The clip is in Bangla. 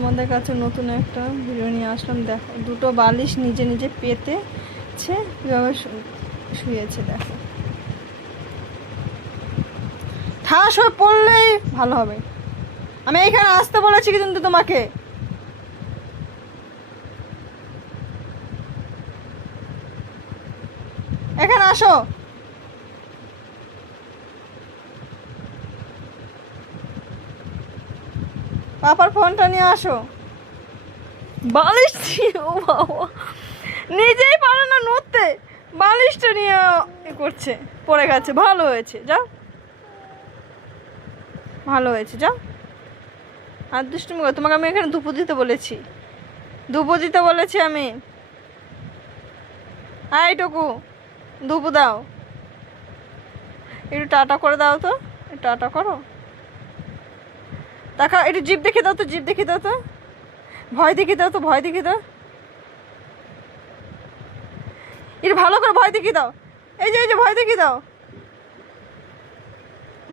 তোমাদের কাছে নতুন একটা ভিডিও নিয়ে আসলাম। দেখো দুটো বালিশ নিজে নিজে পেতেছে, কীভাবে শুয়েছে দেখো। ঠাস হয়ে পড়লেই ভালো হবে। আমি এখানে আসতে বলেছি কিন্তু তোমাকে। এখানে আসো। পাপার ফোনটা নিয়ে আসো। বালিশ ও বাবা, নিজেই পারে না নড়তে, বালিশটা নিয়ে করছে, পড়ে গেছে। ভালো হয়েছে, যাও, ভালো হয়েছে, যাও। আর দুষ্টুমি করো, তোমাকে আমি এখানে ধুপো দিতে বলেছি, ধুপো দিতে বলেছি আমি। এইটুকু ধুপো দাও, একটু টাটা করে দাও তো, টাটা করো। দেখা একটু জিভ দেখে দাও তো, জিভ দেখে দাও তো, ভয় দেখে দাও তো, ভয় দেখে দাও, একটু ভালো করে ভয় দেখে দাও। এই যে ভয় দেখে দাও।